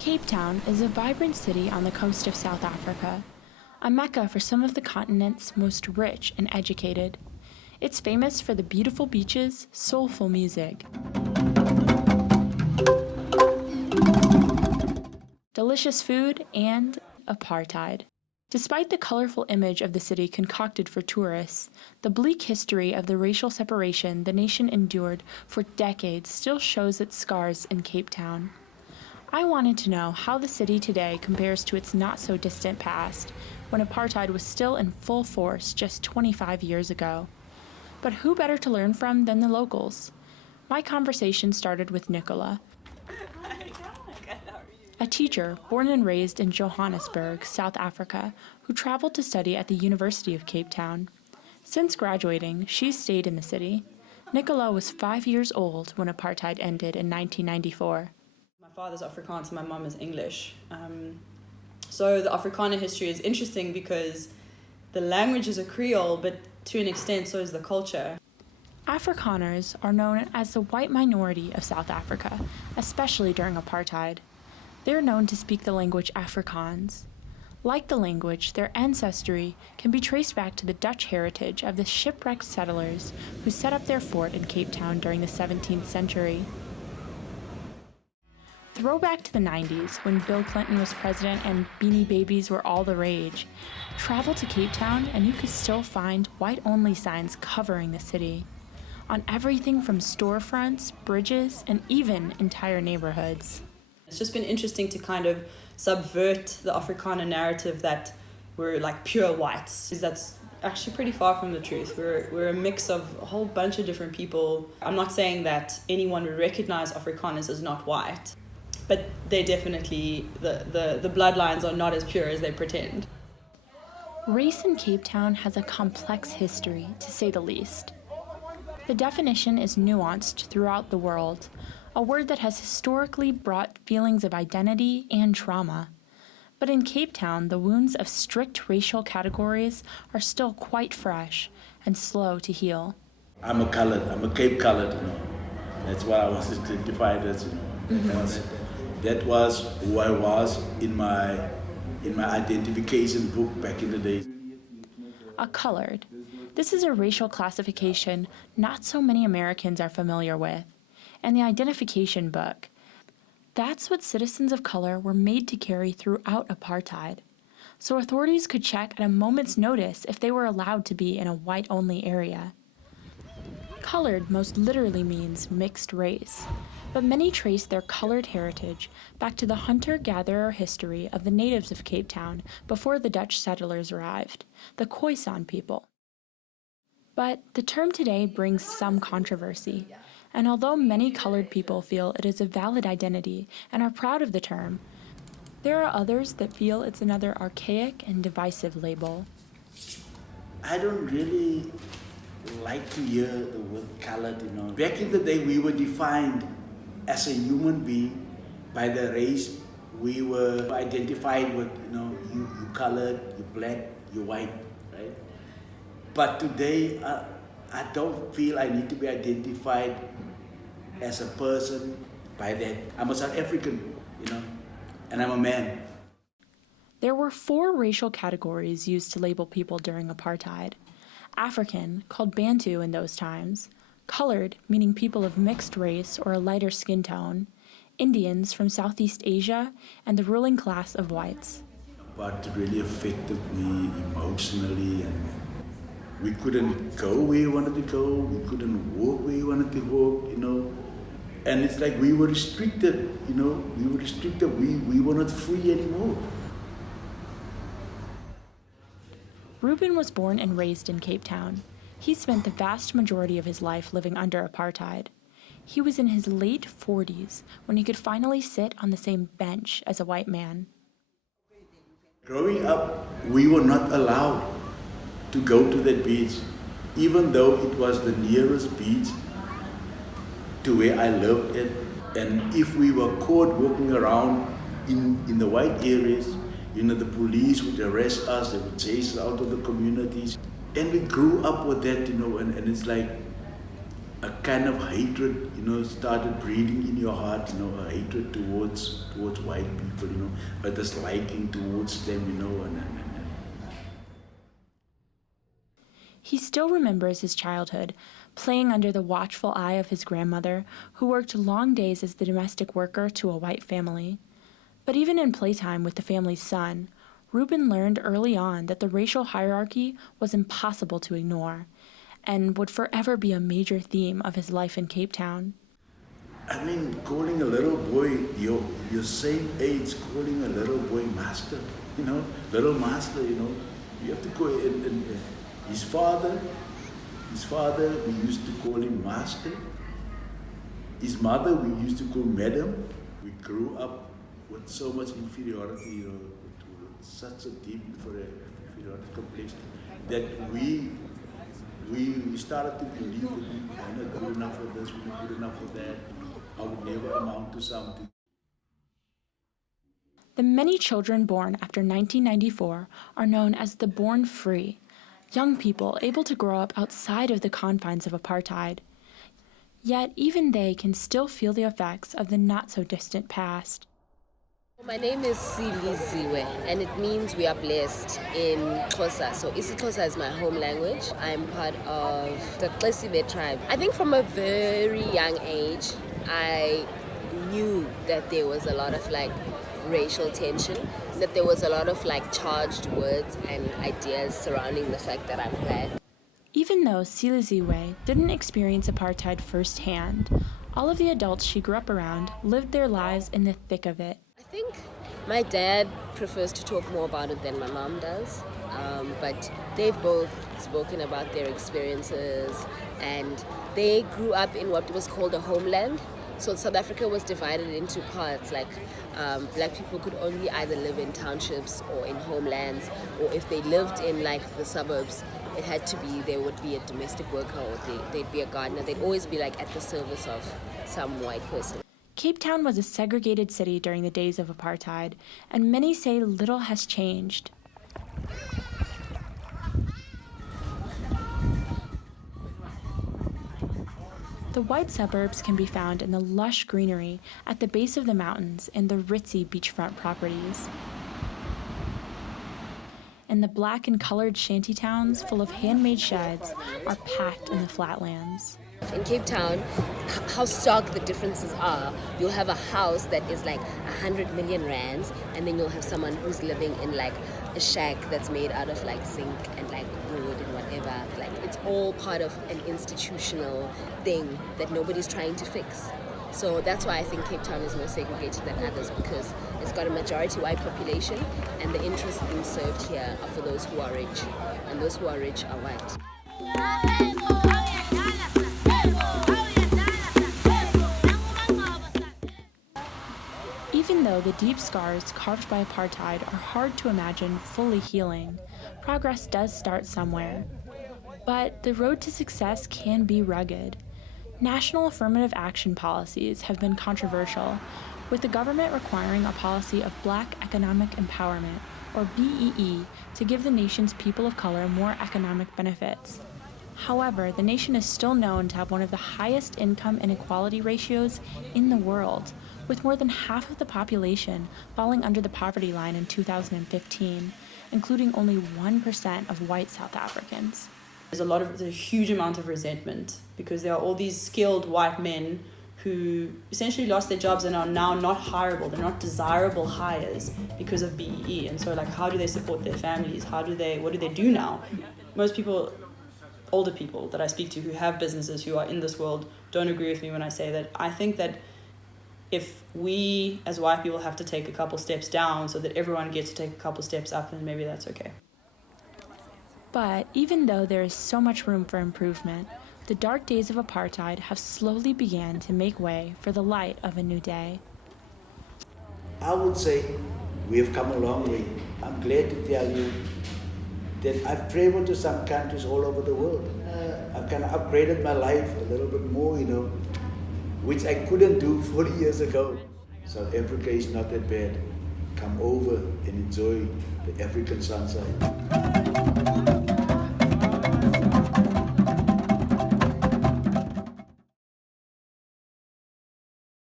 Cape Town is a vibrant city on the coast of South Africa, a mecca for some of the continent's most rich and educated. It's famous for the beautiful beaches, soulful music, delicious food, and apartheid. Despite the colorful image of the city concocted for tourists, the bleak history of the racial separation the nation endured for decades still shows its scars in Cape Town. I wanted to know how the city today compares to its not-so-distant past, when apartheid was still in full force just 25 years ago. But who better to learn from than the locals? My conversation started with Nicola, a teacher born and raised in Johannesburg, South Africa, who traveled to study at the University of Cape Town. Since graduating, she's stayed in the city. Nicola was 5 years old when apartheid ended in 1994. My father's Afrikaans and my mum is English. So the Afrikaner history is interesting because the language is a Creole, but to an extent so is the culture. Afrikaners are known as the white minority of South Africa, especially during apartheid. They're known to speak the language Afrikaans. Like the language, their ancestry can be traced back to the Dutch heritage of the shipwrecked settlers who set up their fort in Cape Town during the 17th century. Throwback to the 90s, when Bill Clinton was president and Beanie Babies were all the rage. Travel to Cape Town and you could still find white-only signs covering the city, on everything from storefronts, bridges, and even entire neighborhoods. It's just been interesting to kind of subvert the Afrikaner narrative that we're like pure whites. That's actually pretty far from the truth. We're a mix of a whole bunch of different people. I'm not saying that anyone would recognize Afrikaners as not white, but they definitely, the bloodlines are not as pure as they pretend. Race in Cape Town has a complex history, to say the least. The definition is nuanced throughout the world, a word that has historically brought feelings of identity and trauma. But in Cape Town, the wounds of strict racial categories are still quite fresh and slow to heal. I'm a Cape colored, That's what I was identified as, Mm-hmm. That was who I was in my identification book back in the day. A colored. This is a racial classification not so many Americans are familiar with. And the identification book. That's what citizens of color were made to carry throughout apartheid. So authorities could check at a moment's notice if they were allowed to be in a white-only area. Colored most literally means mixed race, but many trace their colored heritage back to the hunter-gatherer history of the natives of Cape Town before the Dutch settlers arrived, the Khoisan people. But the term today brings some controversy. And although many colored people feel it is a valid identity and are proud of the term, there are others that feel it's another archaic and divisive label. I don't really like to hear the word colored, Back in the day, we were defined as a human being by the race. We were identified with, you colored, you black, you white, right? But today, I don't feel I need to be identified as a person by that. I'm a South African, and I'm a man. There were 4 racial categories used to label people during apartheid. African, called Bantu in those times. Colored, meaning people of mixed race or a lighter skin tone. Indians from Southeast Asia, and the ruling class of whites. But it really affected me emotionally, and we couldn't go where we wanted to go, we couldn't walk where we wanted to walk, And it's like we were restricted, we were not free anymore. Reuben was born and raised in Cape Town. He spent the vast majority of his life living under apartheid. He was in his late 40s when he could finally sit on the same bench as a white man. Growing up, we were not allowed to go to that beach, even though it was the nearest beach to where I lived at. And if we were caught walking around in the white areas, the police would arrest us, they would chase us out of the communities. And we grew up with that, and it's like a kind of hatred, started breeding in your heart, a hatred towards towards white people, you know, a disliking towards them, you know, and. He still remembers his childhood, playing under the watchful eye of his grandmother, who worked long days as the domestic worker to a white family. But even in playtime with the family's son, Reuben learned early on that the racial hierarchy was impossible to ignore and would forever be a major theme of his life in Cape Town. I mean, calling a little boy your same age, calling a little boy master, you know, little master, you know, you have to go in. His father, we used to call him master. His mother, we used to call madam. We grew up with so much inferiority, you know, with such a deep inferiority complex that we started to believe that we're not good enough for this, we're not good enough for that, I would never amount to something. The many children born after 1994 are known as the born free, young people able to grow up outside of the confines of apartheid. Yet even they can still feel the effects of the not-so-distant past. My name is Siliziwe, and it means we are blessed in Xhosa. So isiXhosa is my home language. I'm part of the Xesibe tribe. I think from a very young age, I knew that there was a lot of racial tension, that there was a lot of charged words and ideas surrounding the fact that I'm black. Even though Siliziwe didn't experience apartheid firsthand, all of the adults she grew up around lived their lives in the thick of it. I think my dad prefers to talk more about it than my mom does, but they've both spoken about their experiences, and they grew up in what was called a homeland. So South Africa was divided into parts, black people could only either live in townships or in homelands, or if they lived in the suburbs, it had to be, there would be a domestic worker or they'd be a gardener. They'd always be at the service of some white person. Cape Town was a segregated city during the days of apartheid, and many say little has changed. The white suburbs can be found in the lush greenery at the base of the mountains and the ritzy beachfront properties. And the black and colored shanty towns full of handmade sheds are packed in the flatlands. In Cape Town, how stark the differences are. You'll have a house that is 100 million rands, and then you'll have someone who's living in a shack that's made out of zinc and wood and whatever. It's all part of an institutional thing that nobody's trying to fix. So that's why I think Cape Town is more segregated than others, because it's got a majority white population, and the interests being served here are for those who are rich, and those who are rich are white. Even though the deep scars carved by apartheid are hard to imagine fully healing, progress does start somewhere. But the road to success can be rugged. National affirmative action policies have been controversial, with the government requiring a policy of Black Economic Empowerment, or BEE, to give the nation's people of color more economic benefits. However, the nation is still known to have one of the highest income inequality ratios in the world, with more than half of the population falling under the poverty line in 2015, including only 1% of white South Africans. There's a huge amount of resentment because there are all these skilled white men who essentially lost their jobs and are now not hireable. They're not desirable hires because of BEE. And so how do they support their families? What do they do now? Most people, older people that I speak to who have businesses who are in this world, don't agree with me when I say that. I think that if we as white people have to take a couple steps down so that everyone gets to take a couple steps up, then maybe that's okay. But even though there is so much room for improvement, the dark days of apartheid have slowly began to make way for the light of a new day. I would say we have come a long way. I'm glad to tell you that I've traveled to some countries all over the world. I've kind of upgraded my life a little bit more, which I couldn't do 40 years ago. South Africa is not that bad. Come over and enjoy the African sunshine.